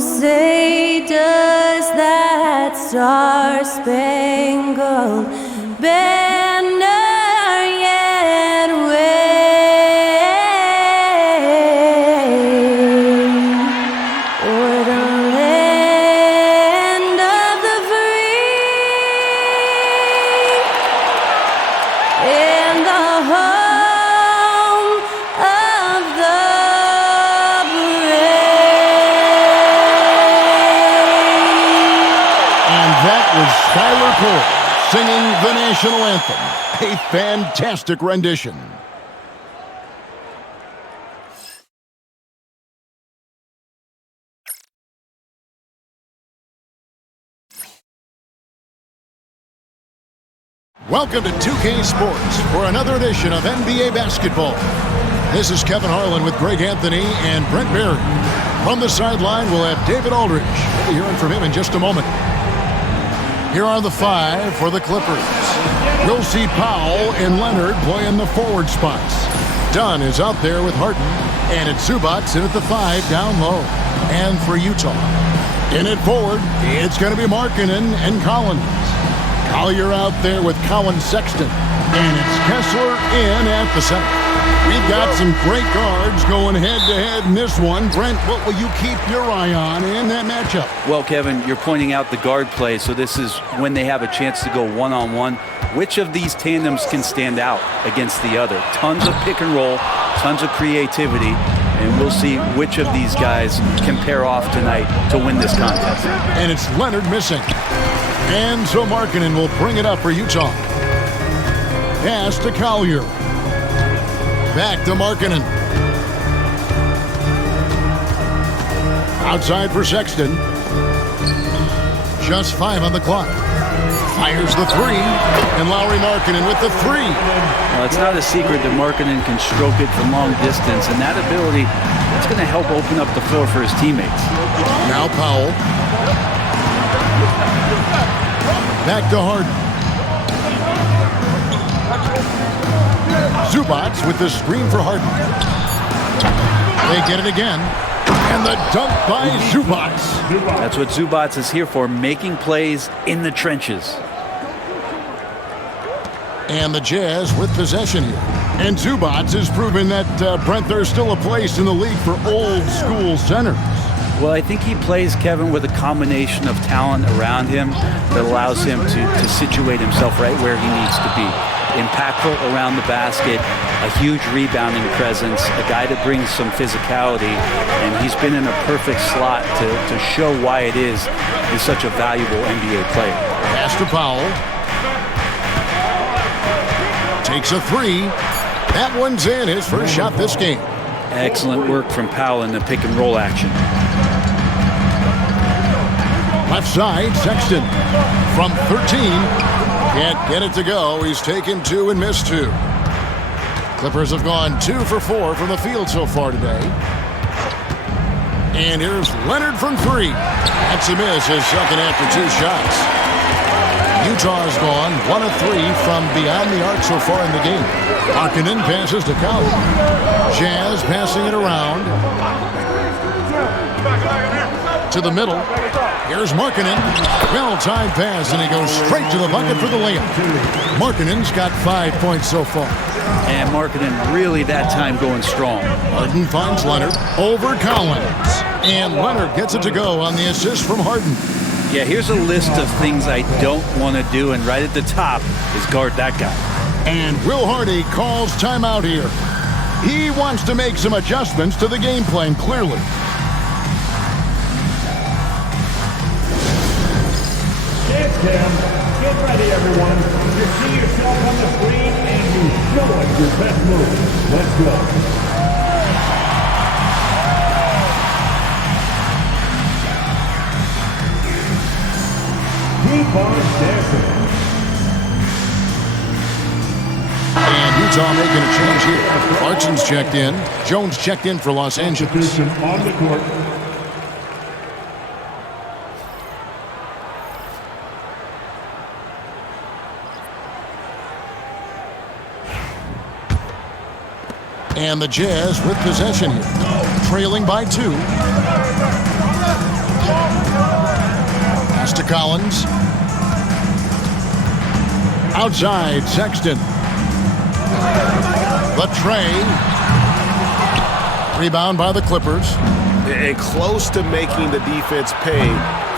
say does that star-spangled banner yet wave o'er the land of the free and the home of the Skylar Cole singing the national anthem. A fantastic rendition. Welcome to 2K Sports for another edition of NBA basketball. This is Kevin Harlan with Greg Anthony and Brent Berry. From the sideline, we'll have David Aldridge. We'll be hearing from him in just a moment. Here are the five for the Clippers. We'll see Powell and Leonard playing the forward spots. Dunn is out there with Harden, and it's Zubac in at the 5 down low. And for Utah, in at forward, it's going to be Markkanen and Collins. Collier out there with Colin Sexton, and it's Kessler in at the center. We've got some great guards going head-to-head in this one. Brent, what will you keep your eye on in that matchup? Well, Kevin, you're pointing out the guard play, so this is when they have a chance to go one-on-one. Which of these tandems can stand out against the other? Tons of pick and roll, tons of creativity, and we'll see which of these guys can pair off tonight to win this contest. And it's Leonard missing. And so Markkanen will bring it up for Utah. Pass to Collier. Back to Markkanen. Outside for Sexton. Just 5 on the clock. Fires the 3. And Lauri Markkanen with the 3. Well, it's not a secret that Markkanen can stroke it from long distance, and that ability, that's going to help open up the floor for his teammates. Now Powell. Back to Harden. Zubac with the screen for Harden. They get it again. And the dunk by Zubac. That's what Zubac is here for, making plays in the trenches. And the Jazz with possession here. And Zubac has proven that, Brent, there's still a place in the league for old school centers. Well, I think he plays, Kevin, with a combination of talent around him that allows him to situate himself right where he needs to be. Impactful around the basket, a huge rebounding presence, a guy that brings some physicality, and he's been in a perfect slot to show why it is he's such a valuable NBA player. Pass to Powell. Takes a 3. That one's in, his first shot this game. Excellent work from Powell in the pick and roll action. Left side, Sexton from 13. Can't get it to go. He's taken 2 and missed 2. Clippers have gone 2 for 4 from the field so far today. And here's Leonard from 3. That's a miss, his second after 2 shots. Utah has gone 1 of 3 from beyond the arc so far in the game. Markkanen passes to Cowley. Jazz passing it around. To the middle. Here's Markkanen. Well-timed pass, and he goes straight to the bucket for the layup. Markkanen's got 5 points so far. And Markkanen really that time going strong. Harden finds Leonard over Collins. And Leonard gets it to go on the assist from Harden. Yeah, here's a list of things I don't want to do, and right at the top is guard that guy. And Will Hardy calls timeout here. He wants to make some adjustments to the game plan, clearly. It's Cam. Get ready, everyone. You see yourself on the screen, and you show us your best move. Let's go. Keep on dancing. And Utah making a change here. Clarkson's checked in. Jones checked in for Los Angeles. On the court. And the Jazz with possession here. Trailing by 2. Pass to Collins. Outside, Sexton. The tray. Rebound by the Clippers. And close to making the defense pay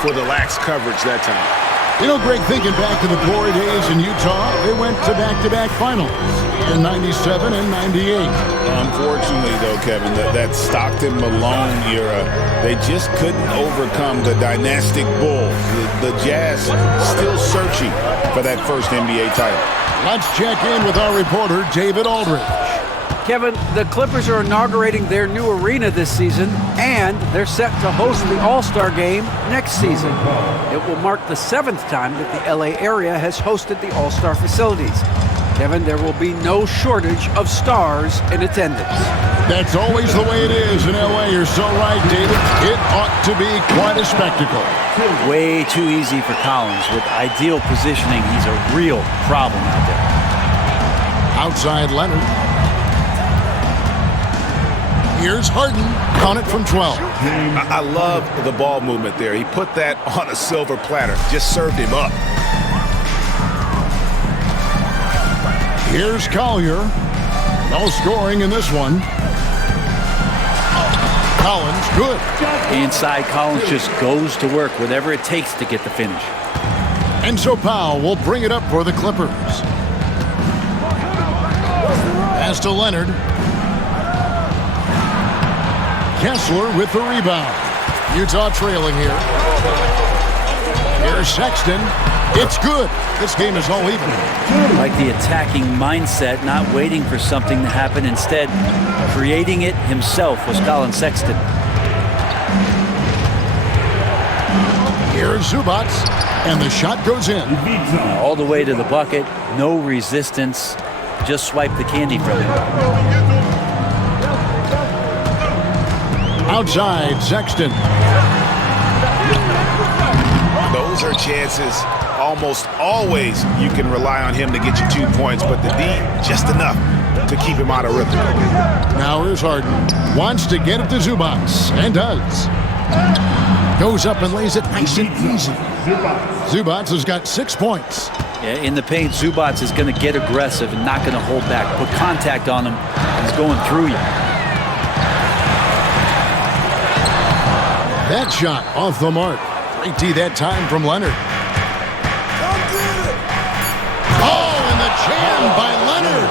for the lax coverage that time. You know, Greg, thinking back to the glory days in Utah, they went to back-to-back finals in 97 and 98. Unfortunately, though, Kevin, that Stockton-Malone era, they just couldn't overcome the dynastic Bulls. The Jazz still searching for that first NBA title. Let's check in with our reporter, David Aldridge. Kevin, the Clippers are inaugurating their new arena this season, and they're set to host the All-Star Game next season. It will mark the 7th time that the LA area has hosted the All-Star facilities. Kevin, there will be no shortage of stars in attendance. That's always the way it is in LA. You're so right, David. It ought to be quite a spectacle. Way too easy for Collins. With ideal positioning, he's a real problem out there. Outside Leonard. Here's Harden. Count it from 12. I love the ball movement there. He put that on a silver platter. Just served him up. Here's Collier. No scoring in this one. Collins, good. Inside, Collins just goes to work, whatever it takes to get the finish. And so Powell will bring it up for the Clippers. Pass to Leonard. Kessler with the rebound. Utah trailing here. Here's Sexton. It's good. This game is all even. Like the attacking mindset, not waiting for something to happen. Instead, creating it himself was Colin Sexton. Here's Zubac, and the shot goes in. All the way to the bucket, no resistance. Just swipe the candy from him. Outside, Sexton. Those are chances. Almost always you can rely on him to get you 2 points, but the D, just enough to keep him out of rhythm. Now here's Harden. Wants to get it to Zubac, and does. Goes up and lays it nice and easy. Zubac has got 6 points. Yeah, in the paint, Zubac is going to get aggressive and not going to hold back. Put contact on him. He's going through you. That shot off the mark. Great D that time from Leonard. Oh, and the jam by Leonard.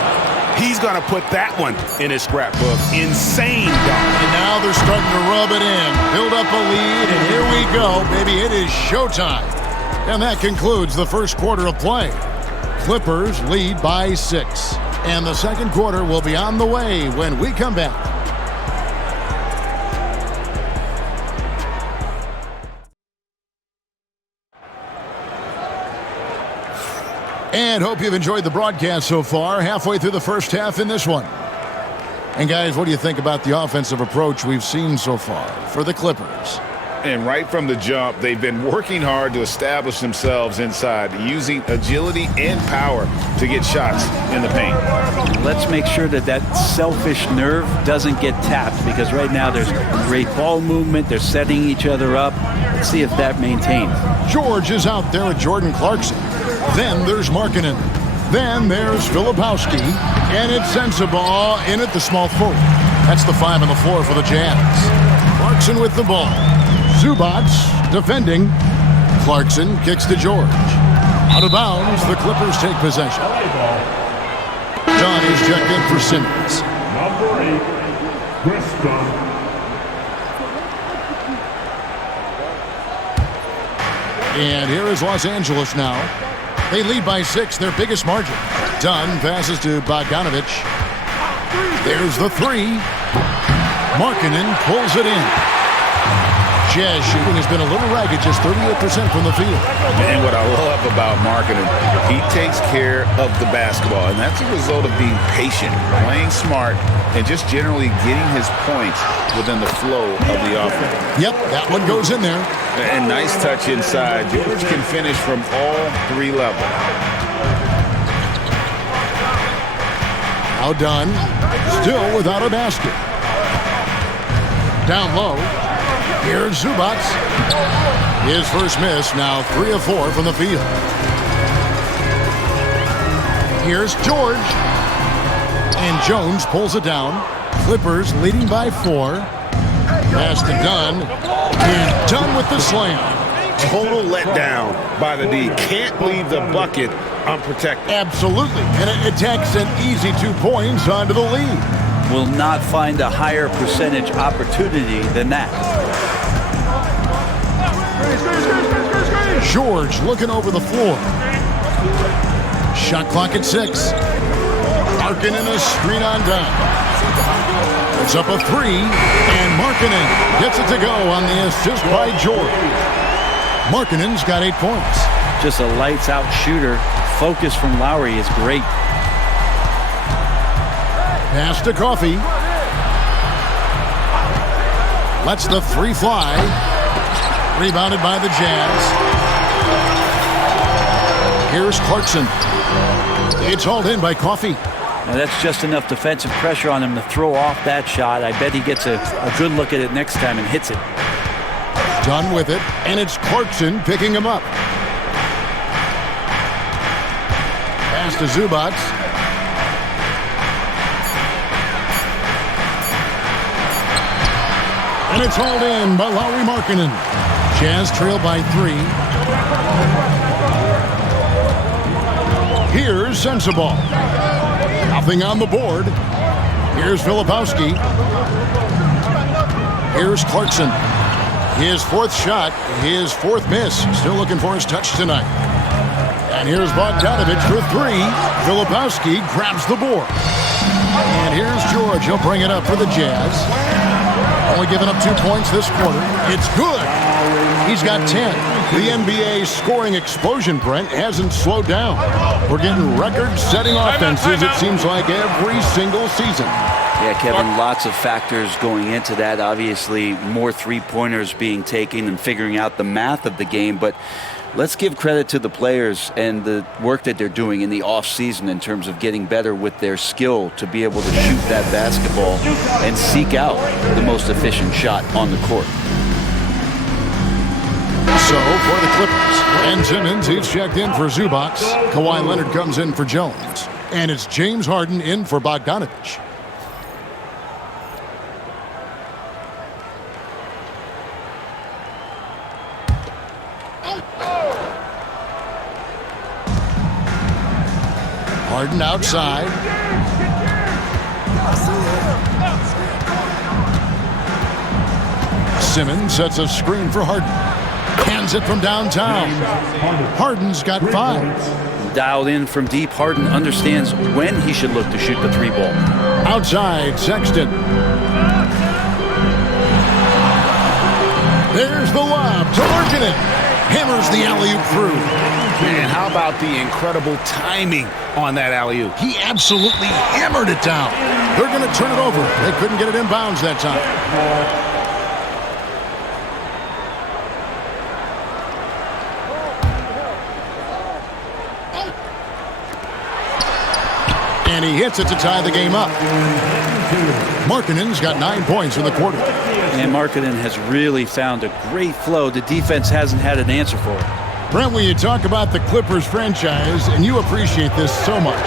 He's going to put that one in his scrapbook. Insane dunk. And now they're starting to rub it in. Build up a lead, and here we go, baby. It is showtime. And that concludes the first quarter of play. Clippers lead by 6. And the second quarter will be on the way when we come back. And hope you've enjoyed the broadcast so far. Halfway through the first half in this one. And guys, what do you think about the offensive approach we've seen so far for the Clippers? And right from the jump, they've been working hard to establish themselves inside, using agility and power to get shots in the paint. Let's make sure that selfish nerve doesn't get tapped, because right now there's great ball movement. They're setting each other up. Let's see if that maintains. George is out there with Jordan Clarkson. Then there's Markkanen. Then there's Filipowski. And it's Sensabaugh in at the small forward. That's the 5 on the floor for the Jazz. Clarkson with the ball. Zubac defending. Clarkson kicks to George. Out of bounds, the Clippers take possession. Dunn is checked in for Simmons. Number 8, Chris Dunn. And here is Los Angeles now. They lead by 6, their biggest margin. Dunn passes to Bogdanovic. There's the 3. Markkanen pulls it in. Jazz shooting has been a little ragged, just 38% from the field. And what I love about Markkanen, he takes care of the basketball, and that's a result of being patient, playing smart, and just generally getting his points within the flow of the offense. Yep, that one goes in there. And nice touch inside. George can finish from all 3 levels. Now Dunn, still without a basket. Down low. Here's Zubac. His first miss, now 3 of 4 from the field. Here's George. And Jones pulls it down. Clippers leading by 4. Pass to Dunn. And Dunn with the slam. Total letdown by the D. Can't leave the bucket unprotected. Absolutely. And it takes an easy 2 points onto the lead. Will not find a higher percentage opportunity than that. George looking over the floor. Shot clock at 6. Markkanen a screen on down. It's up a 3. And Markkanen gets it to go on the assist by George. Markkanen's got 8 points. Just a lights-out shooter. Focus from Lowry is great. Pass to Coffey. Lets the 3 fly. Rebounded by the Jazz. Here's Clarkson. It's hauled in by Coffey. Now that's just enough defensive pressure on him to throw off that shot. I bet he gets a good look at it next time and hits it. Done with it, and it's Clarkson picking him up. Pass to Zubac. And it's hauled in by Lauri Markkanen. Jazz trail by 3. Here's Sensabaugh. Nothing on the board. Here's Filipowski. Here's Clarkson. His 4th shot, his 4th miss. Still looking for his touch tonight. And here's Bogdanovich for 3. Filipowski grabs the board. And here's George. He'll bring it up for the Jazz. Only giving up 2 points this quarter. It's good. He's got 10. The NBA scoring explosion, Brent, hasn't slowed down. We're getting record-setting offenses, it seems like, every single season. Yeah, Kevin, lots of factors going into that. Obviously, more three-pointers being taken and figuring out the math of the game. But let's give credit to the players and the work that they're doing in the off-season in terms of getting better with their skill to be able to shoot that basketball and seek out the most efficient shot on the court. So, for the Clippers, Ben Simmons, he's checked in for Zubac. Kawhi Leonard comes in for Jones. And it's James Harden in for Bogdanovich. Harden outside. Simmons sets a screen for Harden. Hands it from downtown. Harden's got 5. Dialed in from deep, Harden understands when he should look to shoot the 3 ball. Outside, Sexton. There's the lob to Markkanen. Hammers the alley-oop through. Man, how about the incredible timing on that alley-oop? He absolutely hammered it down. They're going to turn it over. They couldn't get it in bounds that time. And he hits it to tie the game up. Markkanen's got 9 points in the quarter. And Markkanen has really found a great flow. The defense hasn't had an answer for it. Brent, when you talk about the Clippers franchise, and you appreciate this so much,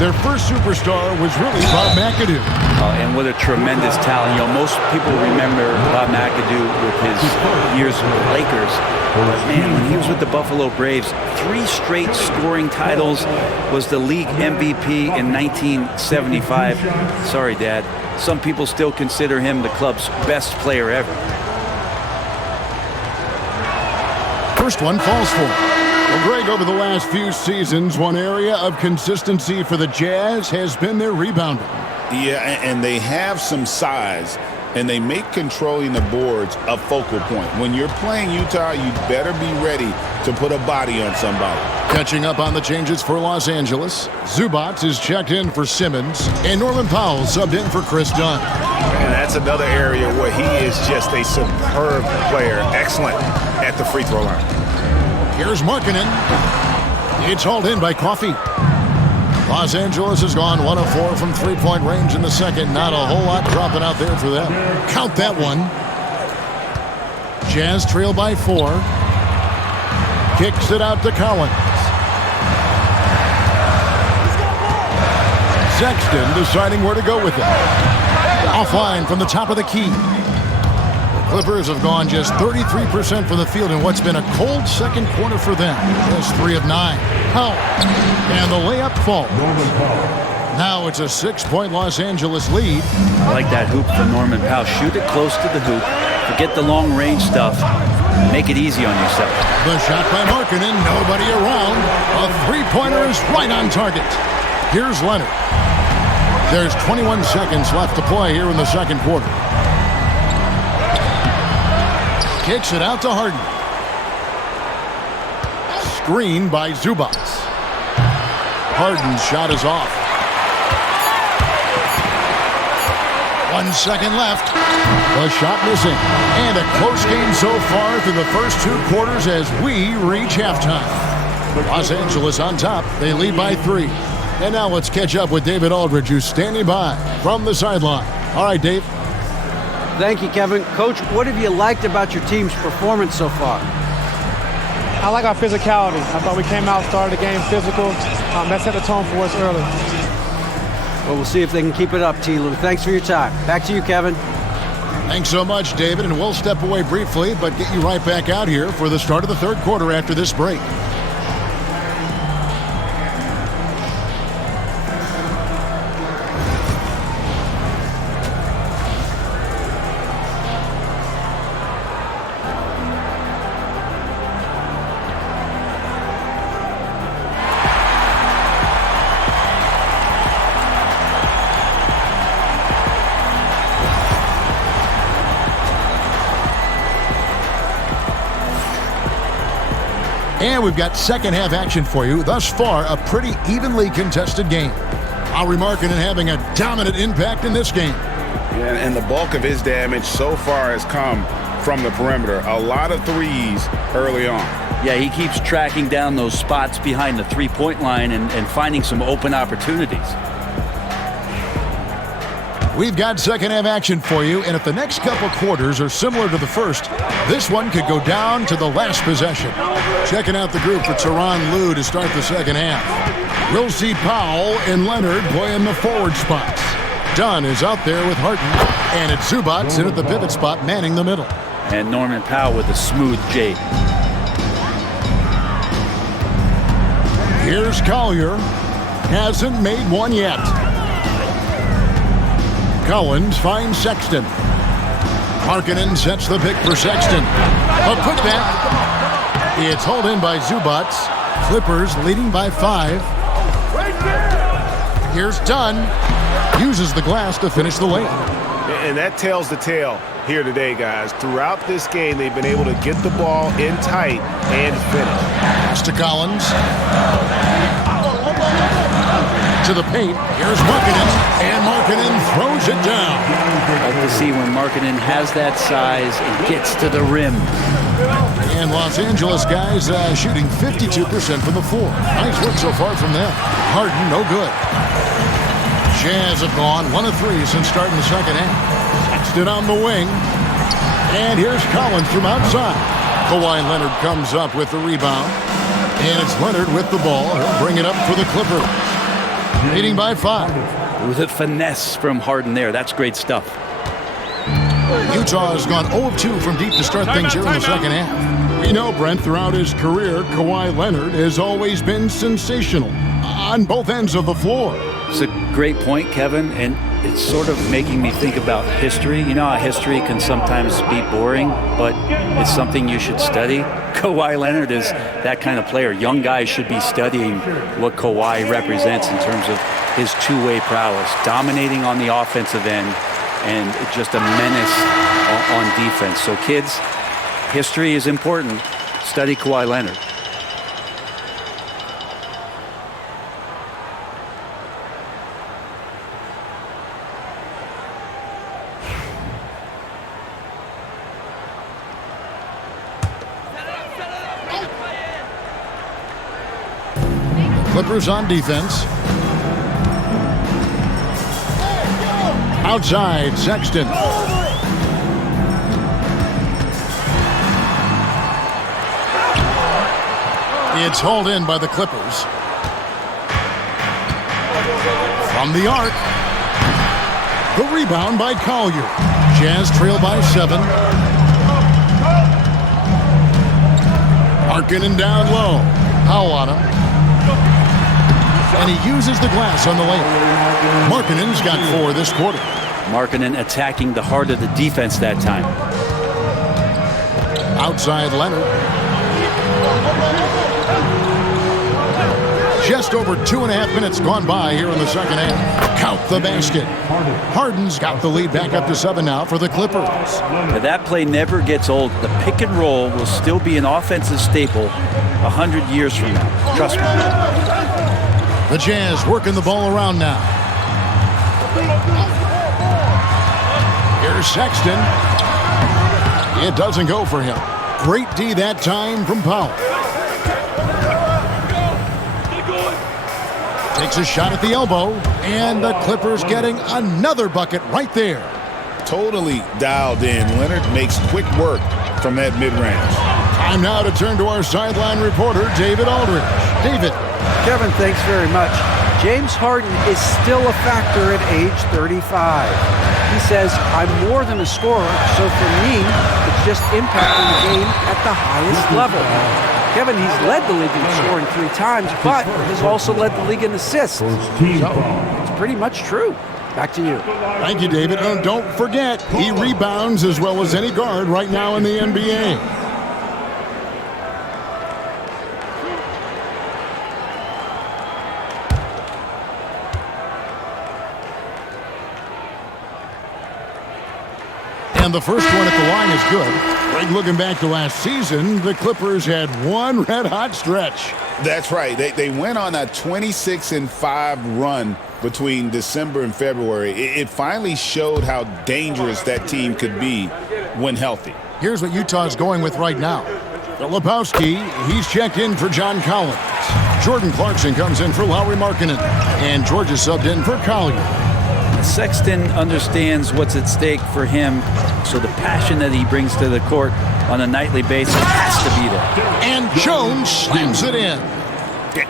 their first superstar was really Bob McAdoo. And what a tremendous talent. You know, most people remember Bob McAdoo with his years with the Lakers. But man, when he was with the Buffalo Braves, 3 straight scoring titles, was the league MVP in 1975. Sorry, Dad. Some people still consider him the club's best player ever. First one falls for him. Well, Greg, over the last few seasons, one area of consistency for the Jazz has been their rebounding. Yeah, and they have some size, and they make controlling the boards a focal point. When you're playing Utah, you better be ready to put a body on somebody. Catching up on the changes for Los Angeles, Zubac is checked in for Simmons, and Norman Powell subbed in for Chris Dunn. And that's another area where he is just a superb player, excellent at the free throw line. Here's Markkanen. It's hauled in by Coffey. Los Angeles has gone 1 of 4 from three-point range in the second. Not a whole lot dropping out there for them. Count that one. Jazz trail by 4. Kicks it out to Collins. Sexton deciding where to go with it. Offline from the top of the key. The Clippers have gone just 33% from the field in what's been a cold second quarter for them. Just 3 of 9. Powell. And the layup falls. Now it's a 6-point Los Angeles lead. I like that hoop from Norman Powell. Shoot it close to the hoop. Forget the long range stuff. Make it easy on yourself. The shot by Markkanen. Nobody around. A three-pointer is right on target. Here's Leonard. There's 21 seconds left to play here in the second quarter. Kicks it out to Harden. Screen by Zubac. Harden's shot is off. 1 second left. The shot missing. And a close game so far through the first 2 quarters as we reach halftime. Los Angeles on top. They lead by 3. And now let's catch up with David Aldridge, who's standing by from the sideline. All right, Dave. Thank you, Kevin. Coach, what have you liked about your team's performance so far? I like our physicality. I thought we came out, started the game physical. That set the tone for us early. Well, we'll see if they can keep it up, T-Lou. Thanks for your time. Back to you, Kevin. Thanks so much, David. And we'll step away briefly, but get you right back out here for the start of the third quarter after this break. And we've got second half action for you. Thus far, a pretty evenly contested game. Lauri Markkanen having a dominant impact in this game. Yeah, and the bulk of his damage so far has come from the perimeter. A lot of threes early on. Yeah, he keeps tracking down those spots behind the three-point line and finding some open opportunities. We've got second half action for you, and if the next couple quarters are similar to the first, this one could go down to the last possession. Checking out the group for Tyronn Lue to start the second half. We'll see Powell and Leonard playing the forward spots. Dunn is out there with Harden, and it's Zubac in at the pivot spot manning the middle. And Norman Powell with a smooth J. Here's Collier. Hasn't made one yet. Collins finds Sexton. Markkanen sets the pick for Sexton. A putback. It's hauled in by Zubac. Clippers leading by 5. Here's Dunn. Uses the glass to finish the lane. And that tells the tale here today, guys. Throughout this game, they've been able to get the ball in tight and finish. Pass to Collins. To the paint. Here's Markkanen. And Markkanen throws it down. Like to see when Markkanen has that size and gets to the rim. And Los Angeles guys shooting 52% from the floor. Nice work so far from them. Harden, no good. Jazz have gone 1 of 3 since starting the second half. Sexton on the wing. And here's Collins from outside. Kawhi Leonard comes up with the rebound. And it's Leonard with the ball. He'll bring it up for the Clippers. Leading by 5. With a finesse from Harden there. That's great stuff. Utah has gone 0 of 2 from deep to start things here in the second half. We know, Brent, throughout his career, Kawhi Leonard has always been sensational on both ends of the floor. It's a great point, Kevin, and it's sort of making me think about history. You know how history can sometimes be boring, but it's something you should study. Kawhi Leonard is that kind of player. Young guys should be studying what Kawhi represents in terms of his two-way prowess, dominating on the offensive end and just a menace on defense. So kids, history is important. Study Kawhi Leonard. Clippers on defense. Outside, Sexton. It's hauled in by the Clippers. From the arc. The rebound by Collier. Jazz trail by 7. Markkanen down low. Powell on him. And he uses the glass on the layup. Markkanen's got 4 this quarter. Markkanen attacking the heart of the defense that time. Outside Leonard. Just over 2.5 minutes gone by here in the second half. Count the basket. Harden's got the lead back up to 7 now for the Clippers. Now that play never gets old. The pick and roll will still be an offensive staple 100 years from now. Trust me. The Jazz working the ball around now. Here's Sexton. It doesn't go for him. Great D that time from Powell. Takes a shot at the elbow, and the Clippers getting another bucket right there. Totally dialed in. Leonard makes quick work from that mid-range. Time now to turn to our sideline reporter, David Aldridge. David. Kevin, thanks very much. James Harden is still a factor at age 35. He says, I'm more than a scorer, so for me, it's just impacting the game at the highest level. Kevin, he's led the league in scoring 3 times, but he's also led the league in assists. So it's pretty much true. Back to you. Thank you, David. Don't forget, he rebounds as well as any guard right now in the NBA. And the first one at the line is good. Greg, looking back to last season, the Clippers had one red-hot stretch. That's right. They went on a 26-5 run between December and February. It finally showed how dangerous that team could be when healthy. Here's what Utah's going with right now. Lebowski, he's checked in for John Collins. Jordan Clarkson comes in for Lauri Markkanen. And George is subbed in for Collier. Sexton understands what's at stake for him, so the passion that he brings to the court on a nightly basis has to be there. And Jones slams it in.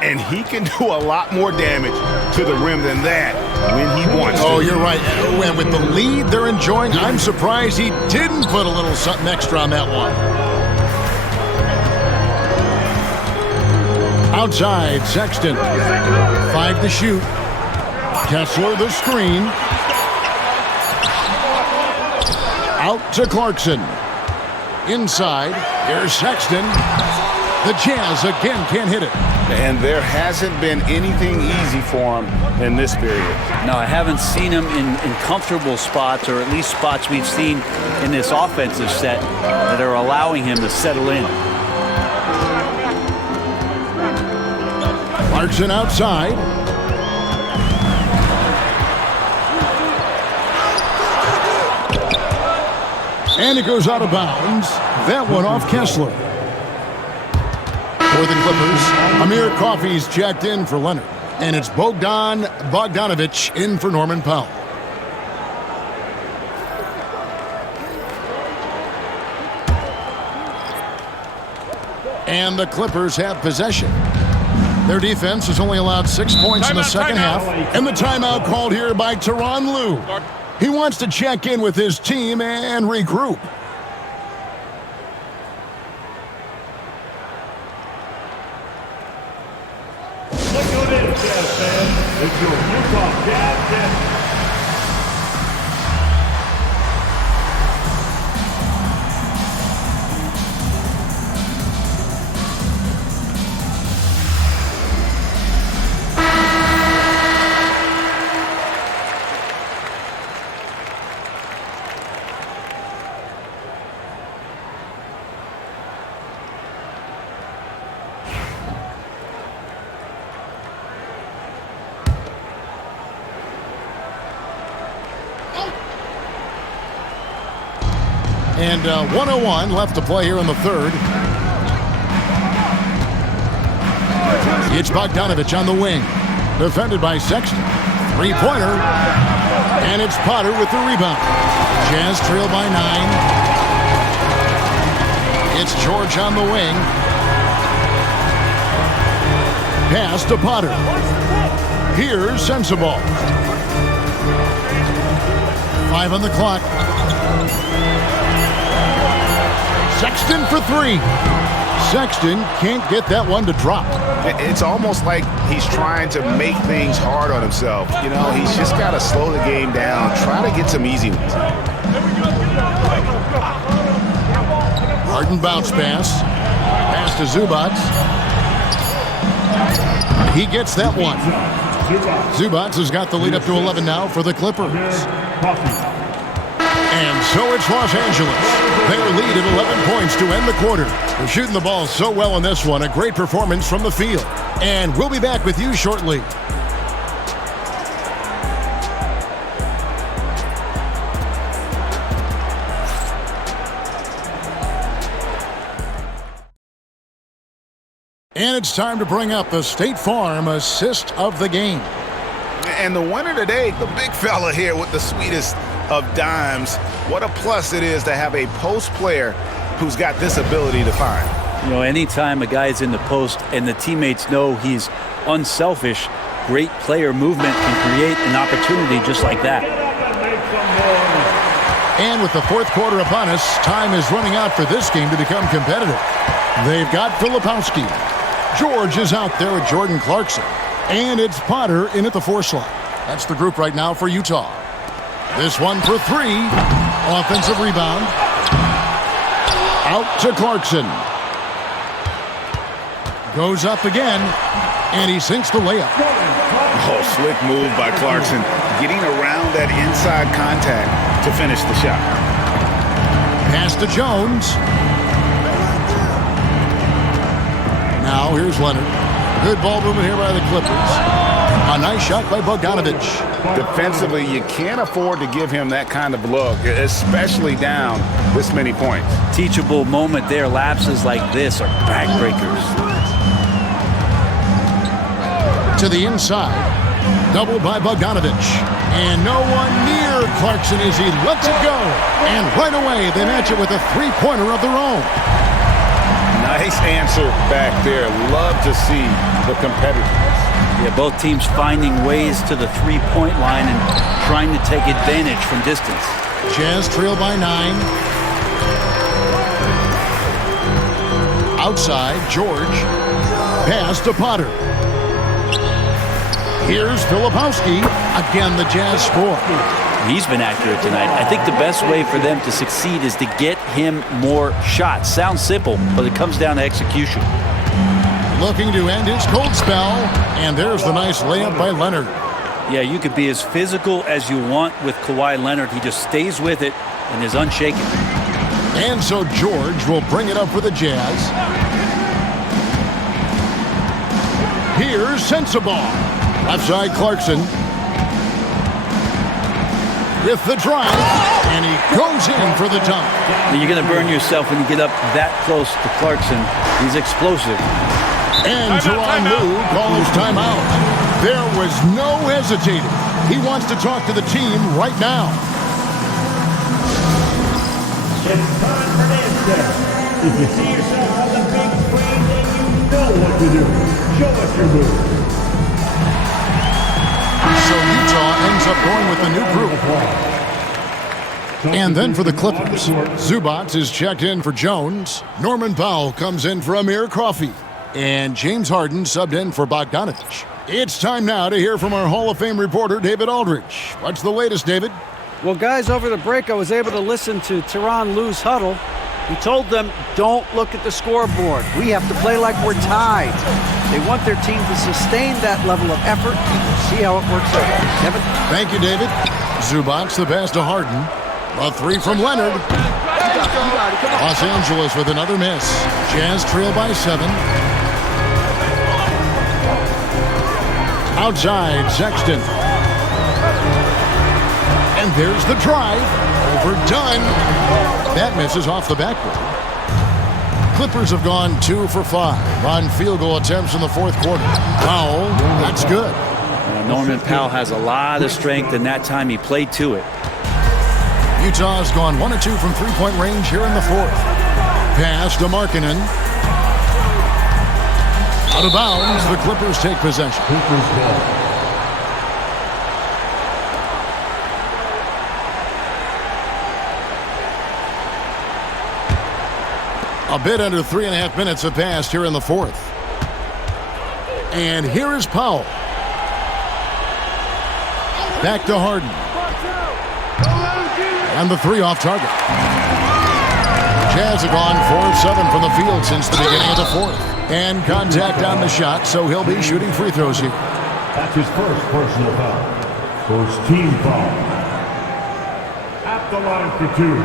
And he can do a lot more damage to the rim than that when he wants to. Oh, you're right. And with the lead they're enjoying, I'm surprised he didn't put a little something extra on that one. Outside, Sexton. 5 to shoot. Kessler the screen. Out to Clarkson. Inside, here's Sexton. The Jazz again can't hit it. And there hasn't been anything easy for him in this period. No, I haven't seen him in comfortable spots, or at least spots we've seen in this offensive set that are allowing him to settle in. Clarkson outside. And it goes out of bounds. That one off Kessler. For the Clippers, Amir Coffey's checked in for Leonard. And it's Bogdan Bogdanović in for Norman Powell. And the Clippers have possession. Their defense has only allowed 6 points in the second half. And the timeout called here by Tyronn Lue. He wants to check in with his team and regroup. Look who it is, Jazz fans. It's your Utah Jazz. And 1:01 left to play here in the third. It's Bogdanović on the wing. Defended by Sexton. Three-pointer. And it's Potter with the rebound. Jazz trail by 9. It's George on the wing. Pass to Potter. Here's Sensible. 5 on the clock. Sexton for 3. Sexton can't get that one to drop. It's almost like he's trying to make things hard on himself. You know, he's just got to slow the game down, try to get some easy ones. Harden bounce pass. Pass to Zubats. He gets that one. Zubats has got the lead up to 11 now for the Clippers. And so it's Los Angeles. Their lead at 11 points to end the quarter. They're shooting the ball so well in this one. A great performance from the field. And we'll be back with you shortly. And it's time to bring up the State Farm assist of the game. And the winner today, the big fella here with the sweetest of dimes. What a plus it is to have a post player who's got this ability to find. You know, anytime a guy's in the post and the teammates know he's unselfish, great player movement can create an opportunity just like that. And with the fourth quarter upon us, time is running out for this game to become competitive. They've got Filipowski. George is out there with Jordan Clarkson. And it's Potter in at the 4 slot. That's the group right now for Utah. This one for 3. Offensive rebound. Out to Clarkson. Goes up again. And he sinks the layup. Oh, slick move by Clarkson. Getting around that inside contact to finish the shot. Pass to Jones. Now here's Leonard. Good ball movement here by the Clippers. A nice shot by Bogdanovich. Defensively, you can't afford to give him that kind of look, especially down this many points. Teachable moment there. Lapses like this are backbreakers. To the inside. Double by Bogdanovich. And no one near Clarkson as he lets it go. And right away, they match it with a three-pointer of their own. Nice answer back there. Love to see the competitiveness. Yeah, both teams finding ways to the three-point line and trying to take advantage from distance. Jazz trail by 9. Outside, George. Pass to Potter. Here's Filipowski. Again, the Jazz score. He's been accurate tonight. I think the best way for them to succeed is to get him more shots. Sounds simple, but it comes down to execution. Looking to end his cold spell. And there's the nice layup by Leonard. Yeah, you could be as physical as you want with Kawhi Leonard. He just stays with it and is unshaken. And so George will bring it up for the Jazz. Here's Sensible. Left side Clarkson. With the drive, and he goes in for the dunk. You're going to burn yourself when you get up that close to Clarkson. He's explosive. And Teron Lue calls timeout. There was no hesitating. He wants to talk to the team right now. It's time for dance. If you see yourself on the big screen, then you know what to do. Show us your move. So Utah ends up going with the new group. And then for the Clippers, Zubats is checked in for Jones. Norman Powell comes in for Amir Coffey. And James Harden subbed in for Bogdanovich. It's time now to hear from our Hall of Fame reporter, David Aldridge. What's the latest, David? Well, guys, over the break, I was able to listen to Teron Lue's huddle. He told them, don't look at the scoreboard. We have to play like we're tied. They want their team to sustain that level of effort. We'll see how it works out. Kevin? Thank you, David. Zubats the pass to Harden. A 3 from Leonard. Los Angeles with another miss. Jazz trail by 7. Outside, Sexton. And there's the drive. Overdone. That misses off the backboard. Clippers have gone 2 for 5 on field goal attempts in the fourth quarter. Powell, that's good. Norman Powell has a lot of strength, and that time he played to it. Utah has gone 1 of 2 from three-point range here in the fourth. Pass to Markkanen. Out of bounds, the Clippers take possession. Clippers ball. A bit under 3.5 minutes have passed here in the fourth. And here is Powell. Back to Harden. And the three off target. Jazz have gone 4-7 from the field since the beginning of the fourth. And contact on the shot, so he'll be shooting free throws here. That's his first personal foul. First team foul. At the line for two.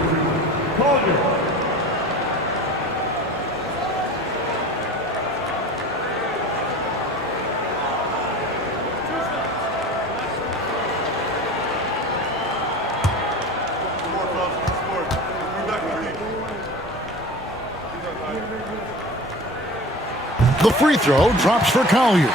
Collier. The free throw drops for Collier.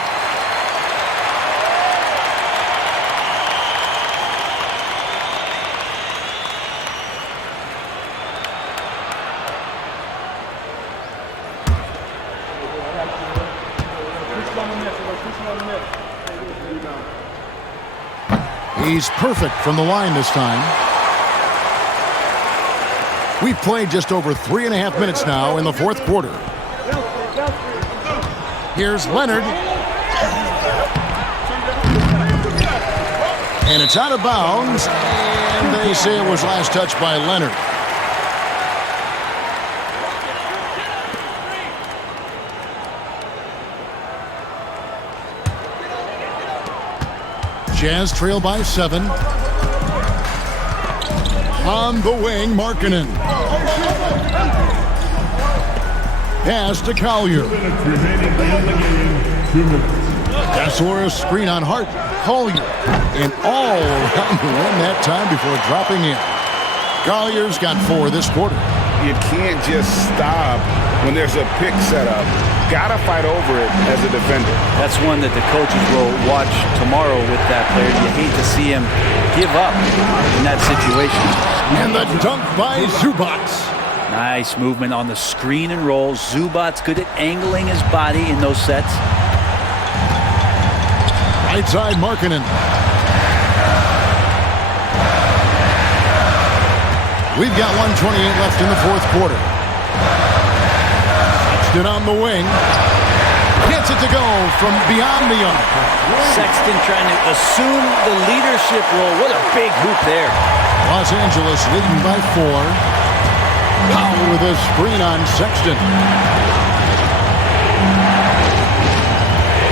He's perfect from the line this time. We've played just over 3.5 minutes now in the fourth quarter. Here's Leonard. And it's out of bounds. And they say it was last touched by Leonard. Jazz trail by 7. On the wing, Markkanen. Pass to Collier. Gasol screen on Hart. Collier. And all around the rim that time before dropping in. Collier's got 4 this quarter. You can't just stop when there's a pick set up. Gotta fight over it as a defender. That's one that the coaches will watch tomorrow with that player. You hate to see him give up in that situation. And the dunk by Zubac. Nice movement on the screen and roll. Zubac's good at angling his body in those sets. Right side, Markkanen. We've got 1:28 left in the fourth quarter. Sexton on the wing. Gets it to go from beyond the arc. Sexton trying to assume the leadership role. What a big hoop there. Los Angeles leading by 4. Powell with a screen on Sexton.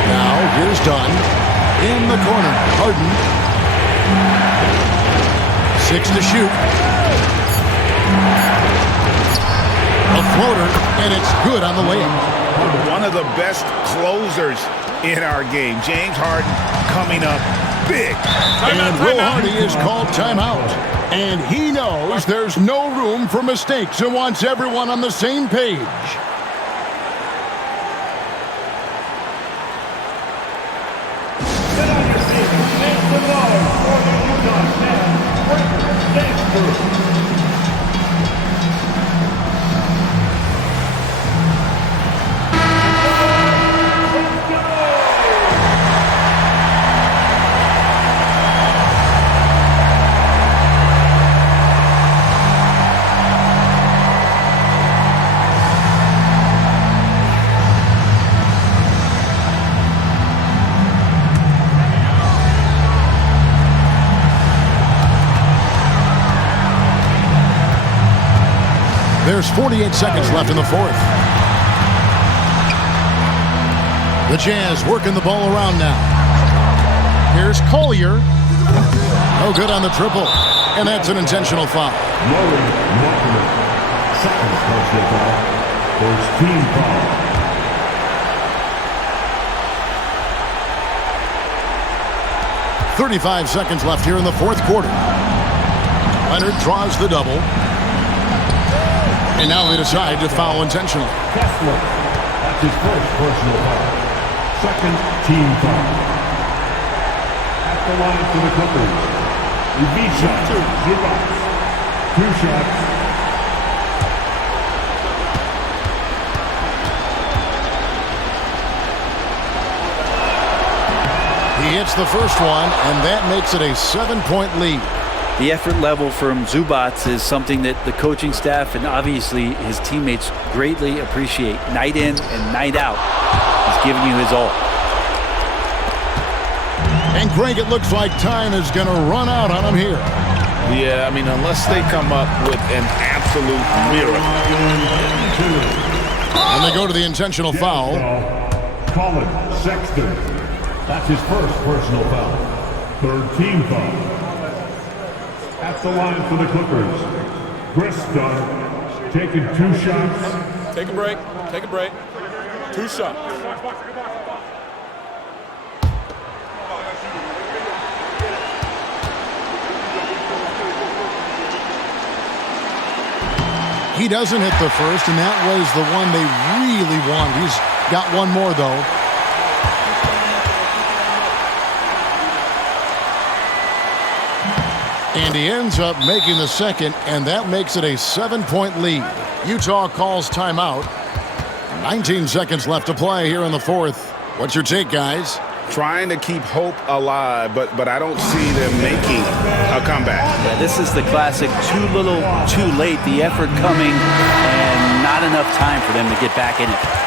Now here's Dunn. In the corner, Harden. 6 to shoot. A floater, and it's good on the layup. One of the best closers in our game. James Harden coming up big. And Will Hardy is called timeout. And he knows there's no room for mistakes and wants everyone on the same page. Get on your feet. Make the ball for the Utah Jazz. Thanks, Bruce. There's 48 seconds left in the fourth. The Jazz working the ball around now. Here's Collier. No good on the triple. And that's an intentional foul. Second personal foul. First team foul. .35 seconds left here in the fourth quarter. Leonard draws the double. And now they decide to foul intentionally. Kessler. That's his first personal foul. Second team foul. At the line for the Clippers. Ivica Zubac. 2 shots. hits the first one, and that makes it a 7-point lead. The effort level from Zubats is something that the coaching staff and obviously his teammates greatly appreciate. Night in and night out, he's giving you his all. And Greg, it looks like time is going to run out on him here. Yeah, I mean, unless they come up with an absolute miracle. And they go to the intentional foul. Colin Sexton. That's his first personal foul. Third team foul. At the line for the Clippers, Chris Dunn taking 2 shots. Take a break. Take a break. 2 shots. He doesn't hit the first, and that was the one they really wanted. He's got one more, though. And he ends up making the second, and that makes it a 7-point lead. Utah calls timeout. 19 seconds left to play here in the fourth. What's your take, guys? Trying to keep hope alive, but I don't see them making a comeback. Yeah, this is the classic too little, too late. The effort coming and not enough time for them to get back in it.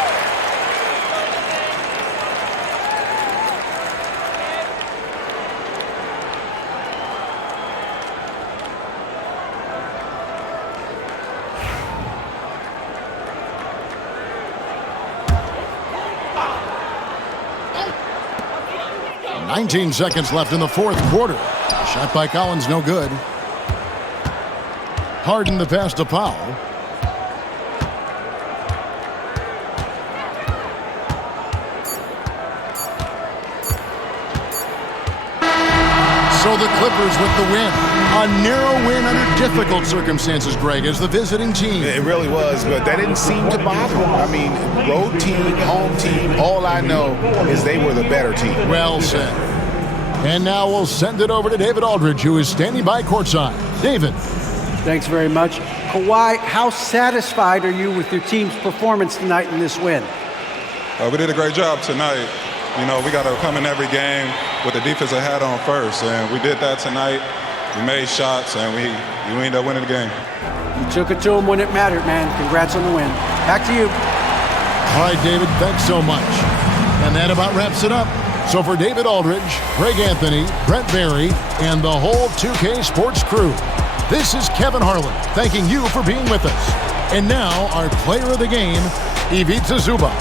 Nineteen seconds left in the fourth quarter. Shot by Collins, no good. Harden the pass to Powell. So the Clippers with the win. A narrow win under difficult circumstances, Greg, as the visiting team. It really was, but that didn't seem to bother them. I mean, road team, home team, all I know is they were the better team. Well said. And now we'll send it over to David Aldridge, who is standing by courtside. David. Thanks very much. Kawhi, how satisfied are you with your team's performance tonight in this win? We did a great job tonight. You know, we got to come in every game with the defensive hat on first, and we did that tonight. We made shots, and we ended up winning the game. You took it to them when it mattered, man. Congrats on the win. Back to you. All right, David, thanks so much. And that about wraps it up. So for David Aldridge, Greg Anthony, Brent Barry, and the whole 2K Sports crew, this is Kevin Harlan thanking you for being with us. And now our player of the game, Ivica Zubac.